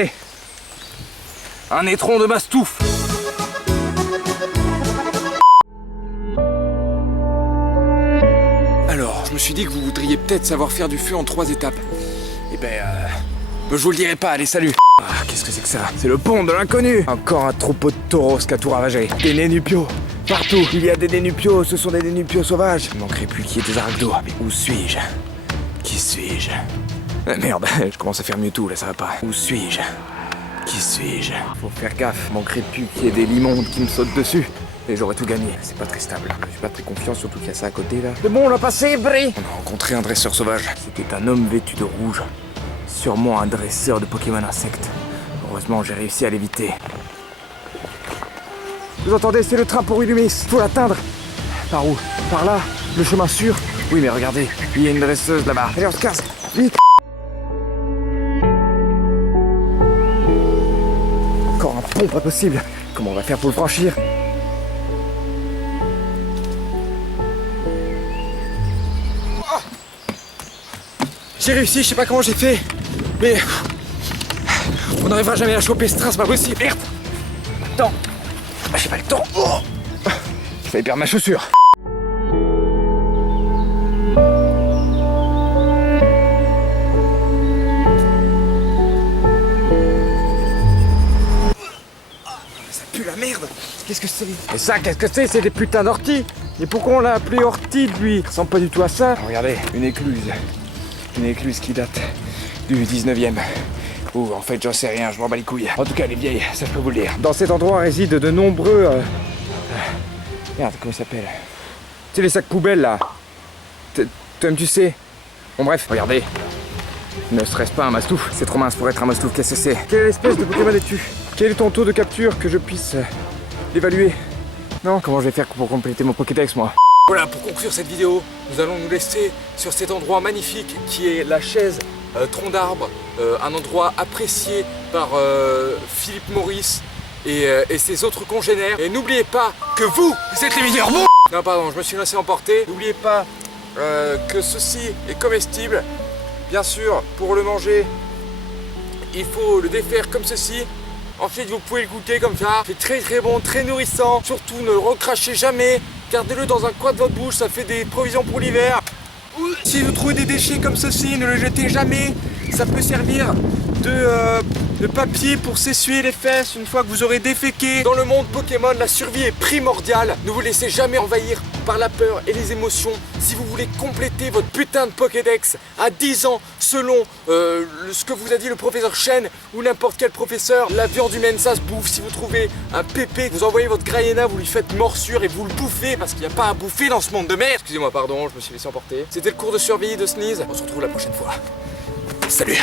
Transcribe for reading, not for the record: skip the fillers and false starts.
Regardez. Un étron de mastouf. Alors, je me suis dit que vous voudriez peut-être savoir faire du feu en 3 étapes. Eh ben, je vous le dirai pas, allez, salut. Ah, qu'est-ce que c'est que ça? C'est le pont de l'inconnu. Encore un troupeau de taureaux qui a tout ravagé. Des nénupios. Partout, il y a des nénupios, ce sont des nénupios sauvages. Il ne manquerait plus qu'il y ait des araignées d'eau. Mais où suis-je? Qui suis-je? Merde, je commence à faire mieux tout, là, ça va pas. Où suis-je? Qui suis-je? Faut faire gaffe, il manquerait plus qu'il y ait des limondes qui me sautent dessus. Et j'aurais tout gagné. C'est pas très stable. Je suis pas très confiant, surtout qu'il y a ça à côté, là. C'est bon, on l'a passé, Bri. On a rencontré un dresseur sauvage. C'était un homme vêtu de rouge. Sûrement un dresseur de Pokémon insectes. Heureusement, j'ai réussi à l'éviter. Vous entendez, c'est le train pour Illumis. Faut l'atteindre. Par où? Par là? Le chemin sûr? Oui, mais regardez, il y a une dresseuse là-bas. Allez, on se casse. Vite. Encore un pont, pas possible. Comment on va faire pour le franchir? J'ai réussi, je sais pas comment j'ai fait, mais on n'arrivera jamais à choper ce train, c'est pas possible. Merde. Attends, j'ai pas le temps. Oh, je vais perdre ma chaussure. Ça pue la merde. Qu'est-ce que c'est? Et ça, qu'est-ce que c'est? C'est des putains d'orties. Et pourquoi on l'a appelé ortie, lui? Ça ressemble pas du tout à ça. Regardez, une écluse. Une écluse qui date du 19e. Ou en fait, j'en sais rien, je m'en bats les couilles. En tout cas, elle est vieille, ça je peux vous le dire. Dans cet endroit résident de nombreux... Merde, comment ça s'appelle? Tu sais, les sacs poubelles, là. Toi-même, tu sais. Bon, bref, regardez. Ne serait-ce pas un mastouf? C'est trop mince pour être un mastouf, qu'est-ce que c'est? Quelle espèce de Pokémon es-tu? Quel est ton taux de capture que je puisse l'évaluer? Non, comment je vais faire pour compléter mon Pokédex, moi? Voilà, pour conclure cette vidéo, nous allons nous laisser sur cet endroit magnifique qui est la chaise tronc d'arbre, un endroit apprécié par Philippe Maurice et ses autres congénères. Et n'oubliez pas que vous êtes les meilleurs mots. Non, pardon, je me suis laissé emporter. N'oubliez pas que ceci est comestible. Bien sûr, pour le manger, il faut le défaire comme ceci. Ensuite, vous pouvez le goûter comme ça. C'est très très bon, très nourrissant. Surtout, ne le recrachez jamais. Gardez-le dans un coin de votre bouche, ça fait des provisions pour l'hiver. Si vous trouvez des déchets comme ceci, ne les jetez jamais. Ça peut servir de papier pour s'essuyer les fesses une fois que vous aurez déféqué. Dans le monde Pokémon, la survie est primordiale. Ne vous laissez jamais envahir par la peur et les émotions. Si vous voulez compléter votre putain de Pokédex à 10 ans, selon ce que vous a dit le professeur Chen ou n'importe quel professeur, la viande humaine ça se bouffe. Si vous trouvez un pépé, vous envoyez votre Graiena, vous lui faites morsure et vous le bouffez parce qu'il n'y a pas à bouffer dans ce monde de merde. Excusez-moi, pardon, je me suis laissé emporter. C'était le cours de survie de Sneeze. On se retrouve la prochaine fois. Salut.